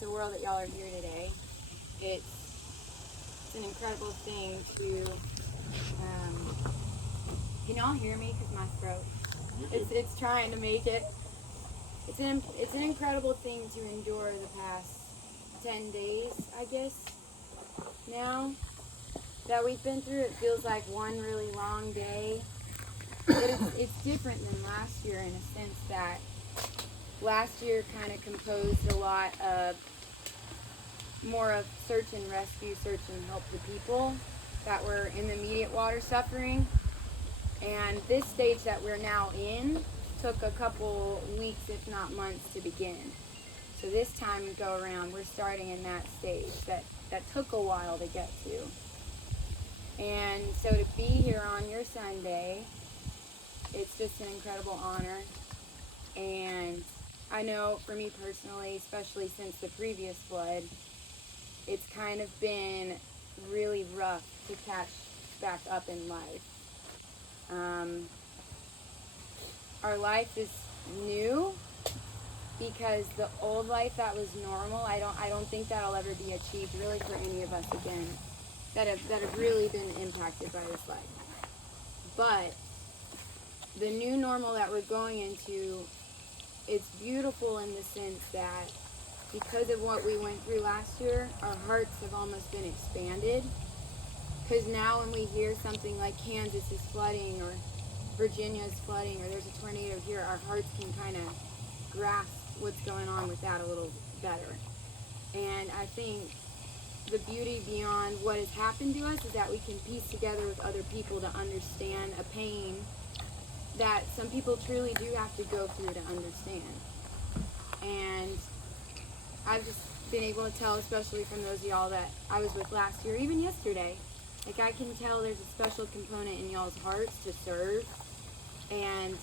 the world that y'all are here today. It's an incredible thing to, can y'all hear me? Because my throat, it's trying to make it. It's an incredible thing to endure the past 10 days, I guess, now that we've been through. It feels like one really long day. It's different than last year in a sense that last year kind of composed a lot of more of search and rescue, search and help the people that were in the immediate water suffering. And this stage that we're now in took a couple weeks, if not months, to begin. So this time we go around, we're starting in that stage that took a while to get to. And so to be here on your Sunday, it's just an incredible honor. And I know for me personally, especially since the previous flood, it's kind of been really rough to catch back up in life. Our life is new because the old life that was normal, I don't think that'll ever be achieved really for any of us again that have really been impacted by this life. But the new normal that we're going into, it's beautiful in the sense that because of what we went through last year, our hearts have almost been expanded. Because now when we hear something like Kansas is flooding or Virginia is flooding or there's a tornado here, our hearts can kind of grasp what's going on with that a little better. And I think the beauty beyond what has happened to us is that we can piece together with other people to understand a pain that some people truly do have to go through to understand. And I've just been able to tell, especially from those of y'all that I was with last year, even yesterday, like I can tell there's a special component in y'all's hearts to serve. And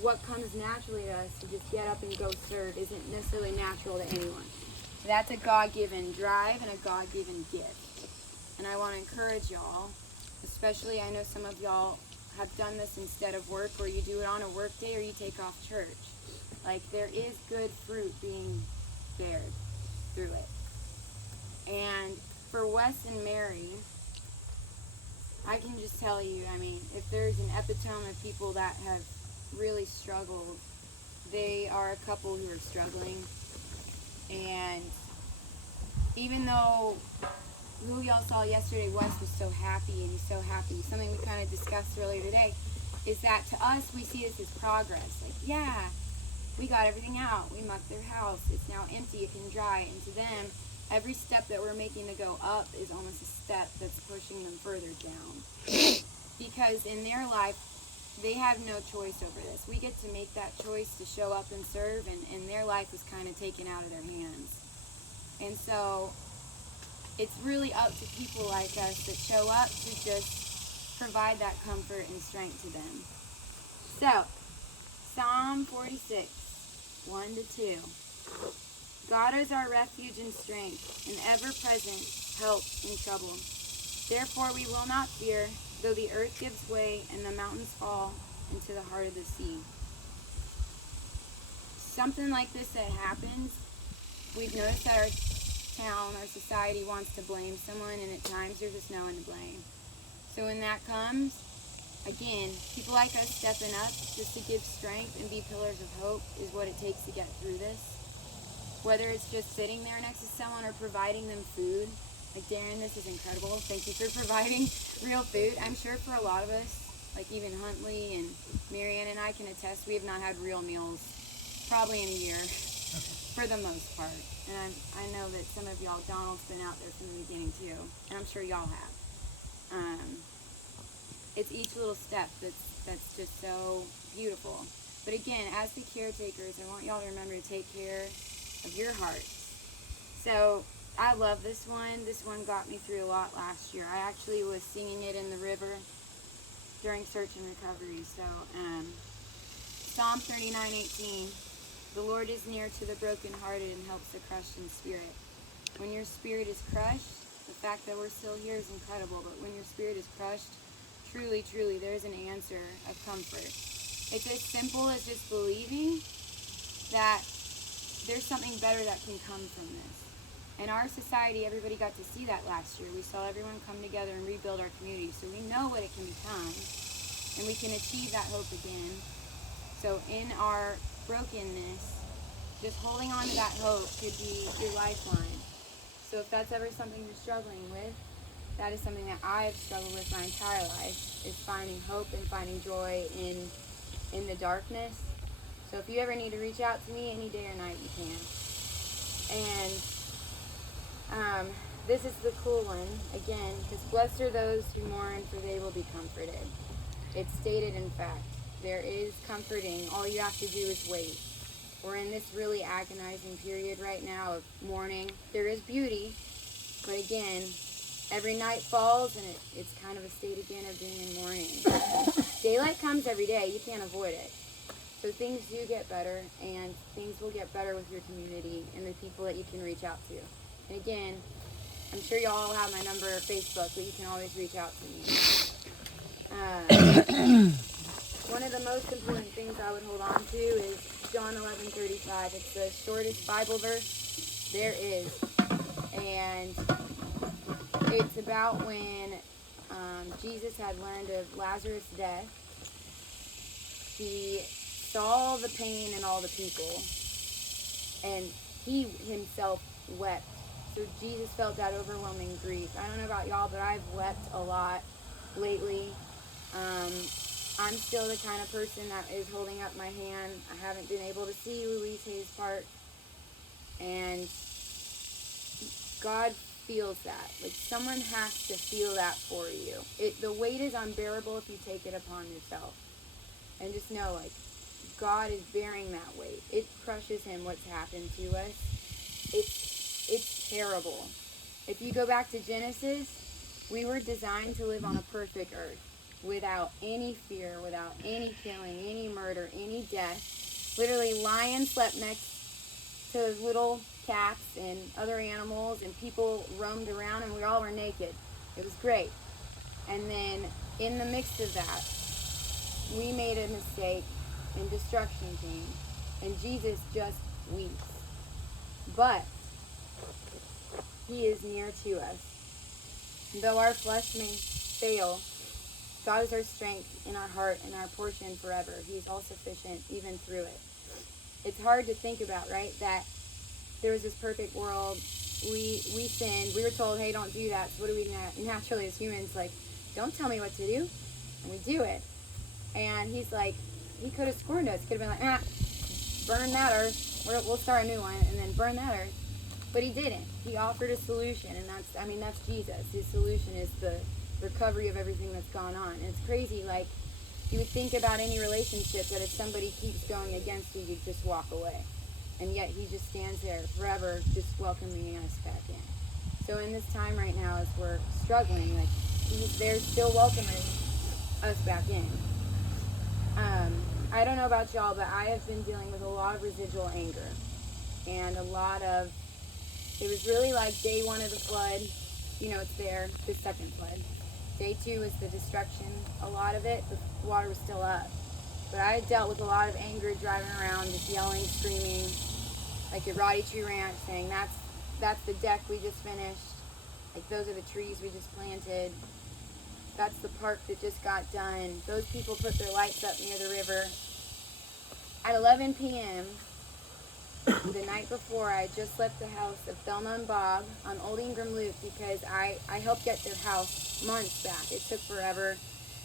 what comes naturally to us to just get up and go serve isn't necessarily natural to anyone. That's a God-given drive and a God-given gift. And I want to encourage y'all, especially I know some of y'all have done this instead of work, or you do it on a work day, or you take off church. Like, there is good fruit being bared through it. And for Wes and Mary, I can just tell you, I mean, if there's an epitome of people that have really struggled, they are a couple who are struggling. And even though who y'all saw yesterday, Wes was so happy, and he's so happy. Something we kind of discussed earlier today is that to us, we see this as progress. Like, yeah, we got everything out. We mucked their house. It's now empty. It can dry. And to them, every step that we're making to go up is almost a step that's pushing them further down. Because in their life, they have no choice over this. We get to make that choice to show up and serve, and their life is kind of taken out of their hands. And so it's really up to people like us that show up to just provide that comfort and strength to them. So, Psalm 46, 1-2. God is our refuge and strength, an ever-present help in trouble. Therefore we will not fear, though the earth gives way and the mountains fall into the heart of the sea. Something like this that happens, we've noticed that our town, our society wants to blame someone, and at times there's just no one to blame. So when that comes, again, people like us stepping up just to give strength and be pillars of hope is what it takes to get through this. Whether it's just sitting there next to someone or providing them food. Like, Darren, this is incredible. Thank you for providing real food. I'm sure for a lot of us, like even Huntley and Marianne and I can attest, we have not had real meals probably in a year for the most part. And I know that some of y'all, Donald's been out there from the beginning too, and I'm sure y'all have. It's each little step that's just so beautiful. But again, as the caretakers, I want y'all to remember to take care of your heart. So I love this one. This one got me through a lot last year. I actually was singing it in the river during search and recovery. So Psalm 39:18. The Lord is near to the brokenhearted and helps the crushed in spirit. When your spirit is crushed, the fact that we're still here is incredible, but when your spirit is crushed, truly, truly, there's an answer of comfort. It's as simple as just believing that there's something better that can come from this. In our society, everybody got to see that last year. We saw everyone come together and rebuild our community. So we know what it can become, and we can achieve that hope again. So in our brokenness, just holding on to that hope could be your lifeline. So if that's ever something you're struggling with, that is something that I've struggled with my entire life, is finding hope and finding joy in the darkness. So if you ever need to reach out to me any day or night, you can. And this is the cool one, again, because blessed are those who mourn, for they will be comforted. It's stated in fact. There is comforting. All you have to do is wait. We're in this really agonizing period right now of mourning. There is beauty, but again, every night falls and it's kind of a state again of being in mourning. Daylight comes every day. You can't avoid it. So things do get better, and things will get better with your community and the people that you can reach out to. And again, I'm sure y'all have my number or Facebook, but you can always reach out to me. One of the most important things I would hold on to is John 11:35. It's the shortest Bible verse there is. And it's about when Jesus had learned of Lazarus' death. He saw the pain in all the people, and he himself wept. So Jesus felt that overwhelming grief. I don't know about y'all, but I've wept a lot lately. I'm still the kind of person that is holding up my hand. I haven't been able to see Louise Hayes' part, and God feels that. Like, someone has to feel that for you. The weight is unbearable if you take it upon yourself. And just know, like, God is bearing that weight. It crushes him what's happened to us. It's terrible. If you go back to Genesis, we were designed to live on a perfect earth, without any fear, without any killing, any murder, any death. Literally, lions slept next to little cats and other animals, and people roamed around, and we all were naked. It was great. And then in the midst of that, we made a mistake, and destruction came, and Jesus just weeps. But he is near to us. Though our flesh may fail, God is our strength in our heart and our portion forever. He's all sufficient even through it. It's hard to think about, right? That there was this perfect world. We sinned. We were told, hey, don't do that. So what do we naturally as humans, like, don't tell me what to do. And we do it. And he's like, he could have scorned us. Could have been like, burn that earth. We'll start a new one and then burn that earth. But he didn't. He offered a solution, and that's Jesus. His solution is the recovery of everything that's gone on. And it's crazy, like, you would think about any relationship that if somebody keeps going against you, you'd just walk away. And yet he just stands there forever, just welcoming us back in. So in this time right now, as we're struggling, like, he's there still welcoming us back in. I don't know about y'all, but I have been dealing with a lot of residual anger. And it was really like day 1 of the flood. You know, it's there, the second flood. Day 2 was the destruction. A lot of it, the water was still up. But I had dealt with a lot of anger driving around, just yelling, screaming, like at Roddy Tree Ranch, saying, that's the deck we just finished. Like, those are the trees we just planted. That's the park that just got done. Those people put their lights up near the river. At 11 p.m., the night before, I had just left the house of Thelma and Bob on Old Ingram Loop because I helped get their house months back. It took forever.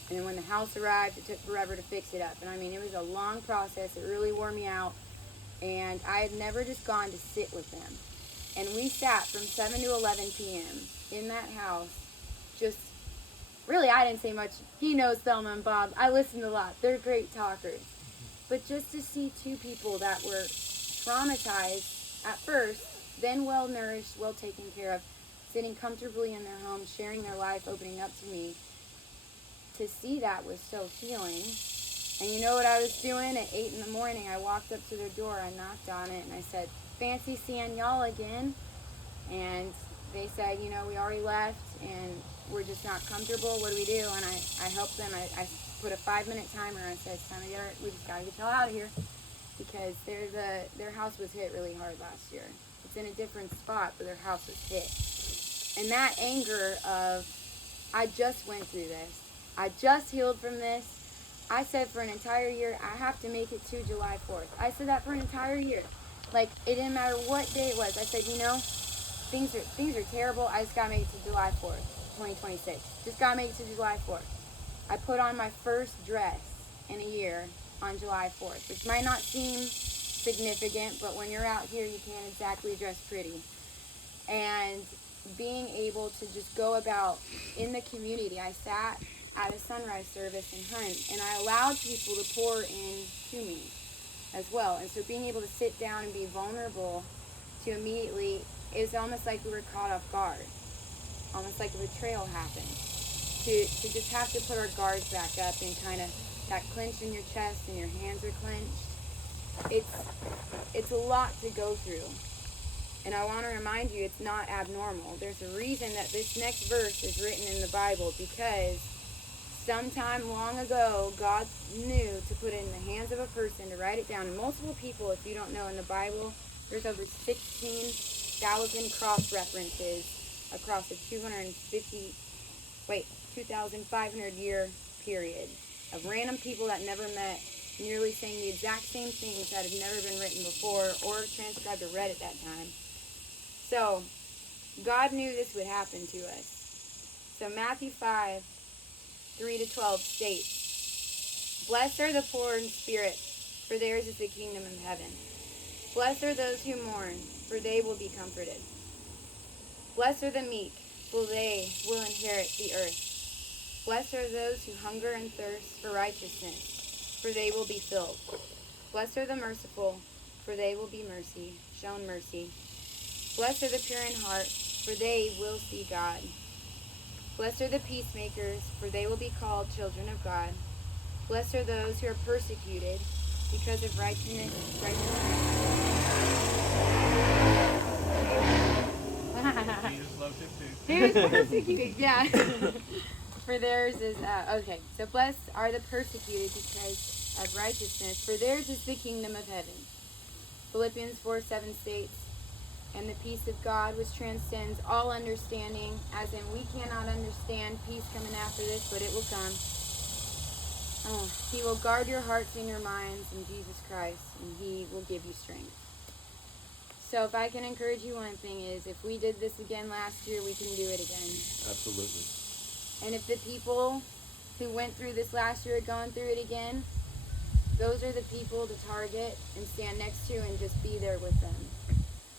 And then when the house arrived, it took forever to fix it up. And I mean, it was a long process. It really wore me out. And I had never just gone to sit with them. And we sat from 7 to 11 p.m. in that house. Just, really, I didn't say much. He knows Thelma and Bob. I listened a lot. They're great talkers. But just to see two people that were traumatized at first, then well-nourished, well taken care of, sitting comfortably in their home, sharing their life, opening up to me, to see that was so healing. And you know what I was doing? At 8 in the morning, I walked up to their door, I knocked on it, and I said, fancy seeing y'all again. And they said, you know, we already left, and we're just not comfortable. What do we do? And I helped them. I put a 5-minute timer. I said, it's time to we just got to get y'all out of here. because their house was hit really hard last year. It's in a different spot, but their house was hit. And that anger of, I just went through this. I just healed from this. I said for an entire year, I have to make it to July 4th. I said that for an entire year. Like, it didn't matter what day it was. I said, things are terrible. I just got to make it to July 4th, 2026. Just got to make it to July 4th. I put on my first dress in a year on July 4th, which might not seem significant, but when you're out here, you can't exactly dress pretty. And being able to just go about in the community, I sat at a sunrise service in Hunt, and I allowed people to pour in to me as well. And so being able to sit down and be vulnerable to immediately, it was almost like we were caught off guard, almost like a betrayal happened. To just have to put our guards back up and kind of that clench in your chest and your hands are clenched. It's a lot to go through. And I want to remind you, it's not abnormal. There's a reason that this next verse is written in the Bible, because sometime long ago, God knew to put it in the hands of a person to write it down. And multiple people, if you don't know, in the Bible, there's over 16,000 cross-references across a 2,500 year period of random people that never met, nearly saying the exact same things that had never been written before or transcribed or read at that time. So, God knew this would happen to us. So Matthew 5, 3-12 states, "Blessed are the poor in spirit, for theirs is the kingdom of heaven. Blessed are those who mourn, for they will be comforted. Blessed are the meek, for they will inherit the earth. Blessed are those who hunger and thirst for righteousness, for they will be filled. Blessed are the merciful, for they will be shown mercy. Blessed are the pure in heart, for they will see God. Blessed are the peacemakers, for they will be called children of God. Blessed are those who are persecuted because of righteousness. Who's persecuted? Yeah. For theirs is, okay. So blessed are the persecuted because of righteousness, for theirs is the kingdom of heaven. Philippians 4:7 states, "And the peace of God, which transcends all understanding," as in we cannot understand peace coming after this, but it will come. "He will guard your hearts and your minds in Jesus Christ, and he will give you strength." So if I can encourage you, one thing is, if we did this again last year, we can do it again. Absolutely. And if the people who went through this last year are going through it again, those are the people to target and stand next to and just be there with them.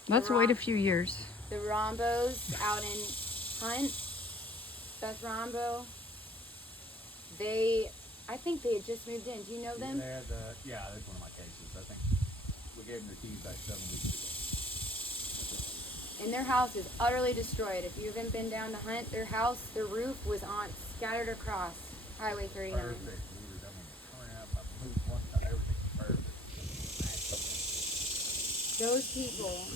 Let's wait a few years. The Rombos out in Hunt, Beth Rombo, I think they had just moved in. Do you know them? That's one of my cases. I think we gave them the keys back 7 weeks ago. And their house is utterly destroyed. If you haven't been down to Hunt, their house, their roof was scattered across Highway 39. Perfect. Perfect. Those people,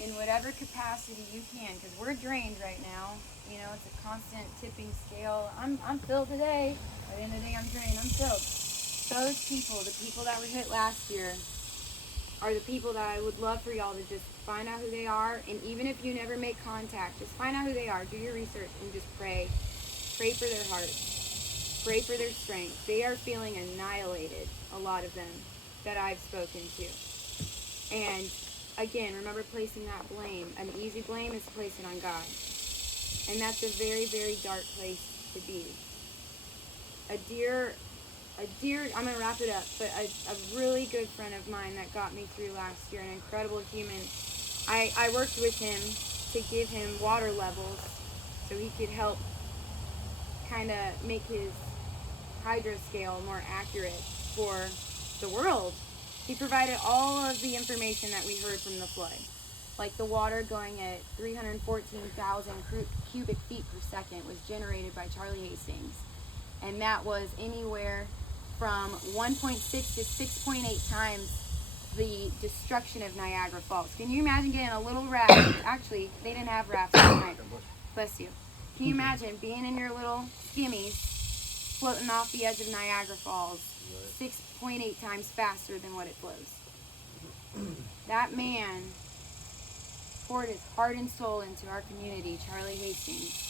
in whatever capacity you can, because we're drained right now. It's a constant tipping scale. I'm filled today. By the end of the day, I'm drained. I'm filled. Those people, the people that were hit last year, are the people that I would love for y'all to just find out who they are. And even if you never make contact, just find out who they are. Do your research and just pray. Pray for their hearts. Pray for their strength. They are feeling annihilated, a lot of them that I've spoken to. And again, remember placing that blame. An easy blame is to place it on God. And that's a very, very dark place to be. A dear, I'm going to wrap it up, but a really good friend of mine that got me through last year, an incredible human. I worked with him to give him water levels so he could help kind of make his hydro scale more accurate for the world. He provided all of the information that we heard from the flood, like the water going at 314,000 cubic feet per second was generated by Charlie Hastings, and that was anywhere from 1.6 to 6.8 times the destruction of Niagara Falls. Can you imagine getting a little raft? Actually, they didn't have rafts that night. Bless you. Can you imagine being in your little skimmies floating off the edge of Niagara Falls 6.8 times faster than what it flows? That man poured his heart and soul into our community, Charlie Hastings.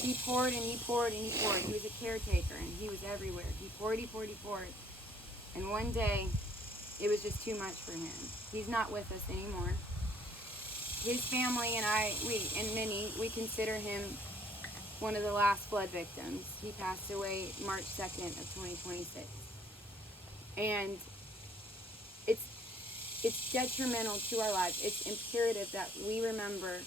He poured and he poured and he poured. He was a caretaker and he was everywhere. He poured, he poured, he poured. And one day, it was just too much for him. He's not with us anymore. His family and we consider him one of the last flood victims. He passed away March 2nd of 2026. And it's detrimental to our lives. It's imperative that we remember,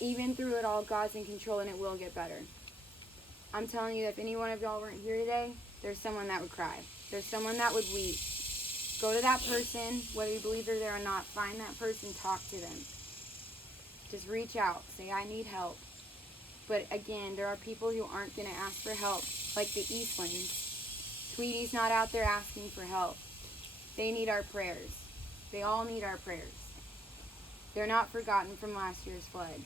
even through it all, God's in control and it will get better. I'm telling you, if any one of y'all weren't here today, there's someone that would cry. There's someone that would weep. Go to that person, whether you believe they're there or not, find that person, talk to them. Just reach out, say, I need help. But again, there are people who aren't going to ask for help, like the Eastlands. Tweety's not out there asking for help. They need our prayers. They all need our prayers. They're not forgotten from last year's flood.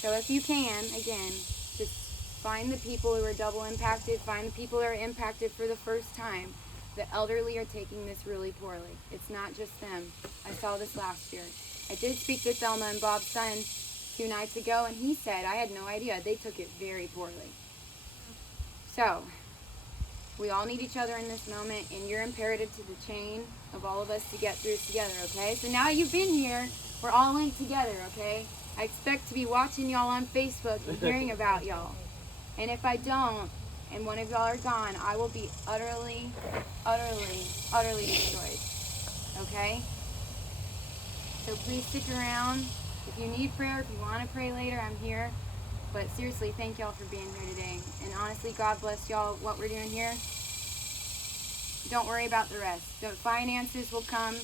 So if you can, again, just find the people who are double impacted, find the people who are impacted for the first time. The elderly are taking this really poorly. It's not just them. I saw this last year. I did speak to Thelma and Bob's son 2 nights ago, and he said, I had no idea. They took it very poorly. So, we all need each other in this moment, and you're imperative to the chain of all of us to get through together, okay? So now you've been here, we're all linked together, okay? I expect to be watching y'all on Facebook and hearing about y'all. And if I don't, and one of y'all are gone, I will be utterly, utterly, utterly destroyed, okay? So please stick around. If you need prayer, if you want to pray later, I'm here. But seriously, thank y'all for being here today. And honestly, God bless y'all, what we're doing here. Don't worry about the rest. The finances will come,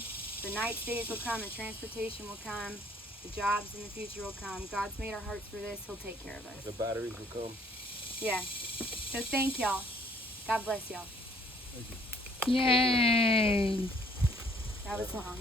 the night stays will come, the transportation will come, the jobs in the future will come. God's made our hearts for this. He'll take care of us. The batteries will come. Yeah. So thank y'all. God bless y'all. Yay! That was long.